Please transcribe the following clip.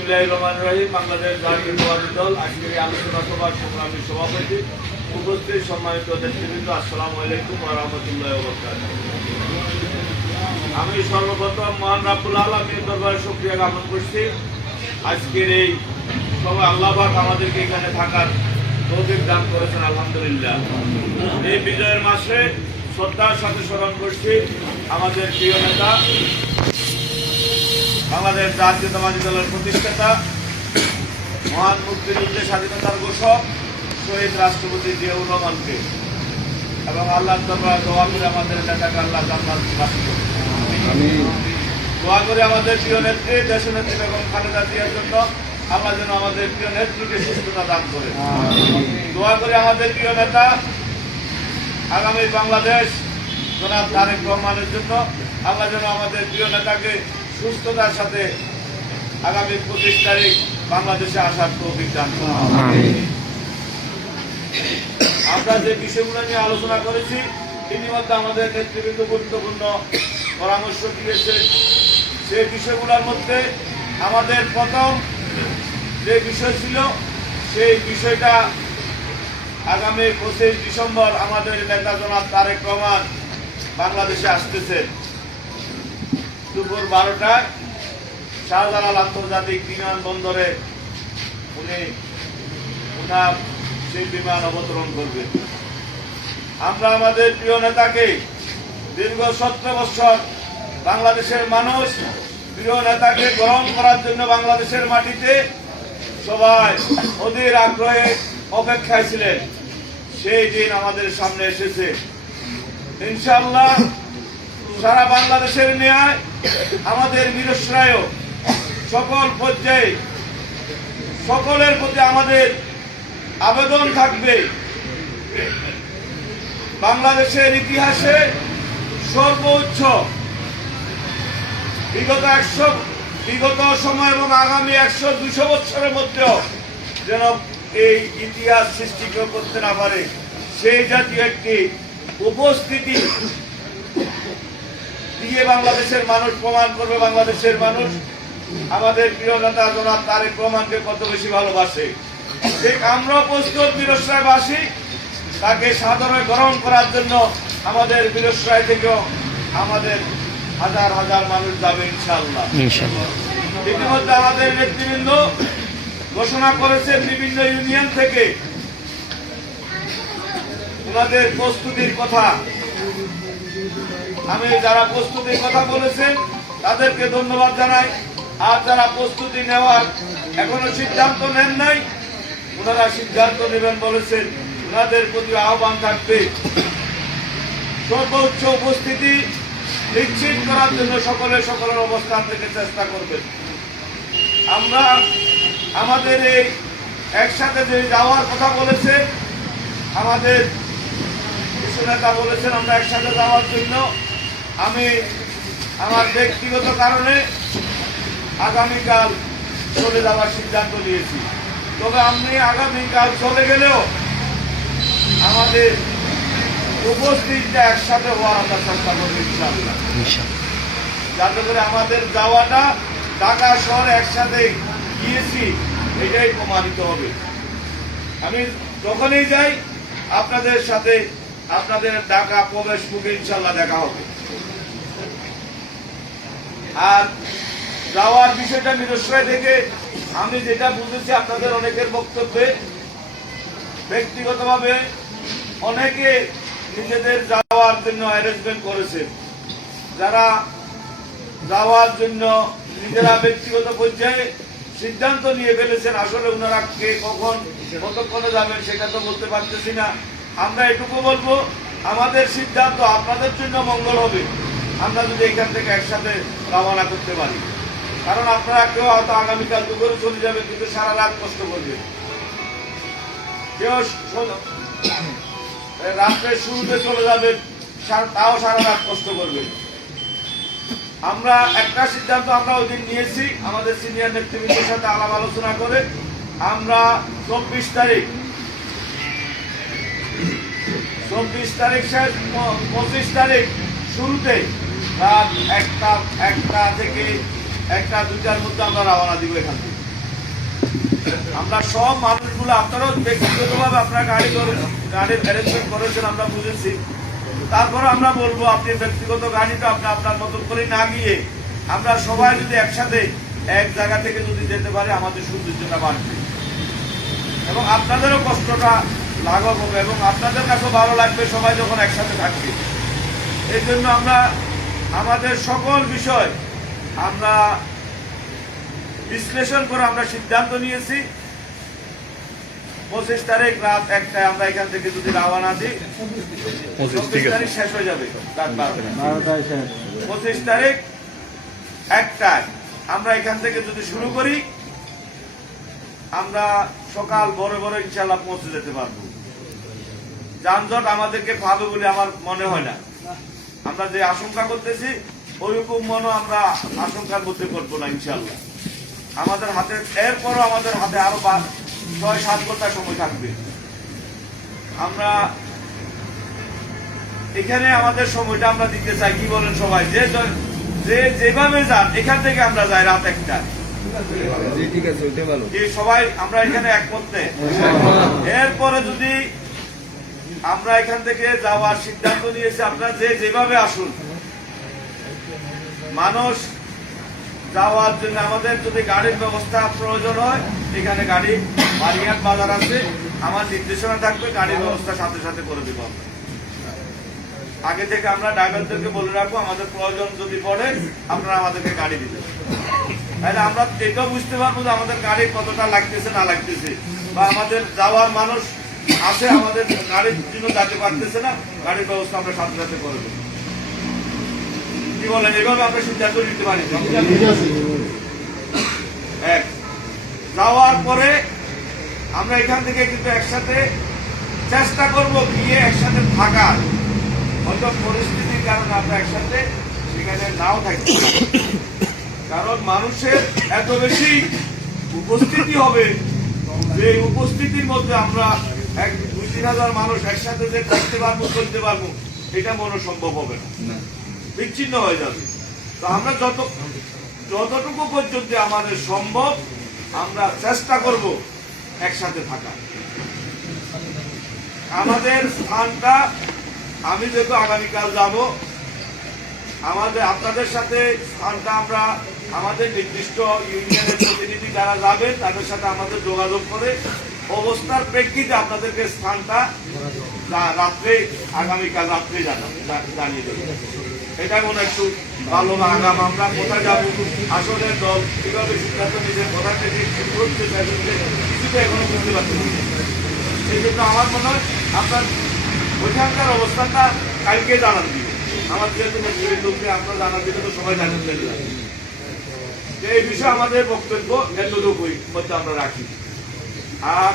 বিসমিল্লাহির রহমানির রহিম। বাংলাদেশ জাতীয়তাবাদী দল আজকের এই আলোচনা সভার সংগ্রামী সভাপতি, উপস্থিত সম্মানিত নেতৃবৃন্দ, আসসালামু আলাইকুম ওয়া রাহমাতুল্লাহি ওয়া বারাকাতুহু। আমি সর্বপ্রথম মহান রাব্বুল আলামিনের দরবারে শুকরিয়া জ্ঞাপন করছি। আজকের এই সবাই আল্লাহ পাক আমাদেরকে এখানে থাকার তৌফিক দান করেছেন, আলহামদুলিল্লাহ। এই বিজয়ের মাসে শ্রদ্ধার সাথে স্মরণ করছি আমাদের প্রিয় নেতা, বাংলাদেশ জাতীয়তাবাদী দলের প্রতিষ্ঠাতা, মহান মুক্তিযুদ্ধের স্বাধীনতার ঘোষক শহীদ রাষ্ট্রপতি জিয়াউর রহমানকে, এবং আল্লাহর দরবারে দোয়া করে আমাদের নেতাকে আল্লাহ জান্নাতবাসী করুন। দোয়া করে আমাদের প্রিয় নেত্রী, দেশনেত্রী বেগম খালেদা জিয়ার জন্য আল্লাহ যেন আমাদের প্রিয় নেত্রীকে সুস্থতা দান করে। দোয়া করে আমাদের প্রিয় নেতা আগামী বাংলাদেশ জনাব তারেক রহমানের জন্য আল্লাহ যেন আমাদের প্রিয় নেতাকে সুস্থতার সাথে আগামী 25 তারিখ বাংলাদেশে আসার তৌফিক দান করুন। আমরা যে বিষয়গুলো নিয়ে আলোচনা করেছি, ইতিমধ্যে আমাদের নেতৃবৃন্দ গুরুত্বপূর্ণ পরামর্শ দিয়েছে। সেই বিষয়গুলোর মধ্যে আমাদের প্রথম যে বিষয় ছিল, সেই বিষয়টা আগামী 25 ডিসেম্বর আমাদের নেতা জনাব তারেক রহমান বাংলাদেশে আসতেছেন। দুপুর 12টায় শাহজালাল আন্তর্জাতিক বিমানবন্দরে উনার সেই বিমান অবতরণ করবে। আমরা আমাদের প্রিয় নেতাকে দীর্ঘ 17 বছর বাংলাদেশের মানুষ প্রিয় নেতাকে গ্রহণ করার জন্য বাংলাদেশের মাটিতে সবাই অধীর আগ্রহে অপেক্ষায় ছিলেন। সেই দিন আমাদের সামনে এসেছে। ইনশাআল্লাহ সারা বাংলাদেশের ন্যায় আমাদের মিরসরাইও সকল পর্যায়ে সকলের প্রতি আমাদের আবেদন থাকবে, বাংলাদেশের ইতিহাসে সর্বোচ্চ বিগত সময় এবং আগামী 100-200 বছরের মধ্যেও যেন এই ইতিহাস সৃষ্টি কেউ করতে না পারে, সেই জাতীয় একটি উপস্থিতি দিয়ে বাংলাদেশের মানুষ প্রমাণ করবে বাংলাদেশের মানুষ আমাদের প্রিয় নেতা জনাব তারেক রহমানকে কত বেশি ভালোবাসে। ঠিক আমরা প্রস্তুত মিরসরাইবাসী তাকে সাদরে গ্রহণ করার জন্য। আমাদের মিরসরাই থেকেও আমাদের হাজার হাজার মানুষ যাবে ইনশাআল্লাহ। ইতিমধ্যে আমাদের নেতৃবৃন্দ ঘোষণা করেছেন বিভিন্ন ইউনিয়ন থেকে ওনাদের প্রস্তুতির কথা। আমি যারা প্রস্তুতির কথা বলেছেন তাদেরকে ধন্যবাদ জানাই। আর যারা প্রস্তুতি নেওয়ার এখনো সিদ্ধান্ত নেন নাই, ওনারা সিদ্ধান্ত নেবেন বলেছেন। ওনাদের প্রতি আহ্বান থাকবে সর্বোচ্চ উপস্থিতি নিশ্চিত করার জন্য সকলের অবস্থান থেকে চেষ্টা করবেন। আমরা আমাদের এই একসাথে যে যাওয়ার কথা বলেছে আমাদের কিছু নেতা বলেছেন আমরা একসাথে যাওয়ার জন্য। আমি আমার ব্যক্তিগত কারণে আগামীকাল চলে যাওয়ার সিদ্ধান্ত নিয়েছি। তবে আমি আগামীকাল চলে গেলেও আমাদের উপস্থিতিটা একসাথে হওয়ার আমরা চেষ্টা করবো ইনশাআল্লাহ, যাতে করে আমাদের যাওয়াটা ঢাকা শহরে একসাথে গিয়েছি এটাই প্রমাণিত হবে। আমি যখনই যাই আপনাদের সাথে আপনাদের ঢাকা প্রবেশ মুখে ইনশাআল্লাহ দেখা হবে। আর যাওয়ার বিষয়টা মিরসরাই থেকে আমি যেটা বুঝেছি আপনাদের অনেকের বক্তব্যে, ব্যক্তিগতভাবে অনেকে নিজেদের যাওয়ার জন্য অ্যারেঞ্জমেন্ট করেছেন। যারা যাওয়ার জন্য নিজেরা ব্যক্তিগত পর্যায়ে সিদ্ধান্ত নিয়ে ফেলেছেন, আসলে ওনারা কে কখন কতক্ষণে যাবেন সেটা তো বলতে পারতেছি না। আমরা এটুকু বলবো, আমাদের সিদ্ধান্ত আপনাদের জন্য মঙ্গল হবে আমরা যদি এখান থেকে একসাথে রওনা করতে পারি। কারণ আপনারা কেউ হয়তো আগামীকাল দুপুরে চলে যাবেন, কিন্তু সারা রাত কষ্ট করবে। কেউ রাত্রের শুরুতে চলে যাবেন, তাও সারা রাত কষ্ট করবে। আমরা একটা সিদ্ধান্ত আমরা ওই দিন নিয়েছি আমাদের সিনিয়র নেতৃবৃন্দের সাথে আলাপ আলোচনা করে। আমরা 24 তারিখ 25 তারিখ শুরুতে রাত 1টা থেকে 1টা 2টার মধ্যে আমরা রওনা দিব এখান থেকে। আমরা সব মানুষগুলো, আপনারাও ব্যক্তিগতভাবে আপনার গাড়ির অ্যারেঞ্জমেন্ট করেছেন, আমরা বুঝেছি। তারপরে আমরা বলবো আপনি ব্যক্তিগত গাড়িটা আপনি আপনার মতন করে না গিয়ে আমরা সবাই যদি একসাথে এক জায়গা থেকে যদি যেতে পারি, আমাদের সৌন্দর্যটা বাড়বে এবং আপনাদেরও কষ্টটা লাঘব হবে এবং আপনাদের কাছেও ভালো লাগবে সবাই যখন একসাথে থাকবে। এই জন্য আমরা আমাদের সকল বিষয় আমরা বিশ্লেষণ করে আমরা সিদ্ধান্ত নিয়েছি 25 তারিখ রাত 1টায় আমরা এখান থেকে যদি রওনা দিই, 25 তারিখ শেষ হয়ে যাবে, 25 তারিখ 1টায় আমরা এখান থেকে যদি শুরু করি, আমরা সকাল বড় বড় ইনশাল্লাহ পৌঁছে যেতে পারবো। যানজট আমাদেরকে পাবে বলে আমার মনে হয় না। আমরা যে আশঙ্কা করতেছি ওইরকম মনে আমরা আশঙ্কার মধ্যে করবো না ইনশাল্লাহ। আমাদের হাতে এরপরও আমাদের হাতে আরো 6-7 ঘন্টা সময় থাকবে। আমরা এখানে আমাদের সময়টা আমরা দিতে চাই, কি বলেন সবাই? যেভাবে যান এখান থেকে আমরা যাই রাত 1টায়, সবাই আমরা এখানে একমত নেই। এরপরে যদি আমরা এখান থেকে যাওয়ার সিদ্ধান্ত নিয়েছি, আপনারা যেভাবে আসুন, মানুষ যাওয়ার জন্য আমাদের যদি গাড়ির ব্যবস্থা প্রয়োজন হয়, এখানে গাড়ি বারিয়াট বাজার আছে, আমার নির্দেশনা থাকবে, গাড়ির ব্যবস্থা সাথে সাথে করে দেবো। আগে থেকে আমরা ড্রাইভারদেরকে বলে রাখবো, আমাদের প্রয়োজন যদি পড়ে আপনারা আমাদেরকে গাড়ি দিবেন। তাহলে আমরা এটাও বুঝতে পারবো যে আমাদের গাড়ি কতটা লাগতেছে না লাগতেছে, বা আমাদের যাওয়ার মানুষ আছে আমাদের গাড়ির জন্য যেতে পারতেছে না, গাড়ির ব্যবস্থা আমরা সাথে সাথে করে দেবো। কি বলেন? এভাবে আমরা সিদ্ধান্ত নিতে পারি। যাওয়ার পরে আমরা এখান থেকে কিন্তু একসাথে চেষ্টা করব গিয়ে একসাথে থাকার। হয়তো পরিস্থিতির কারণে আমরা একসাথে সেখানে নাও থাকি, কারণ মানুষের এত বেশি উপস্থিতি হবে যে উপস্থিতির মধ্যে আমরা 2-3 হাজার মানুষ একসাথে যে থাকতে পারবো, চলতে পারবো, এটা মনে সম্ভব হবে না, বিচ্ছিন্ন হয়ে যাবে। তো আমরা যতটুকু পর্যন্ত আমাদের সম্ভব আমরা চেষ্টা করব একসাথে থাকা। আমাদের স্থানটা, আমি যেহেতু আগামীকাল যাব, আপনাদের সাথে স্থানটা আমরা আমাদের নির্দিষ্ট ইউনিয়নের প্রতিনিধি যারা যাবেন তাদের সাথে আমাদের যোগাযোগ করে অবস্থার প্রেক্ষিতে আপনাদেরকে স্থানটা আগামীকাল রাত্রে জানিয়ে দেবো। এটা মনে একটু ভালো না। আগাম আমরা কোথায় যাবো, আসলে দল কিভাবে সিদ্ধান্ত নিতে, কোথা থেকে করতে কিছুটা এখনো বুঝতে পারছি। এই জন্য আমার মনে হয় আপনার ওইখানকার অবস্থানটা কালকে জানান দিবে। আমার যেহেতু লোককে আপনারা জানান দিলে তো সবাই জানেন। এই বিষয়ে আমাদের বক্তব্য এতটুকুই মধ্যে আমরা রাখি। আর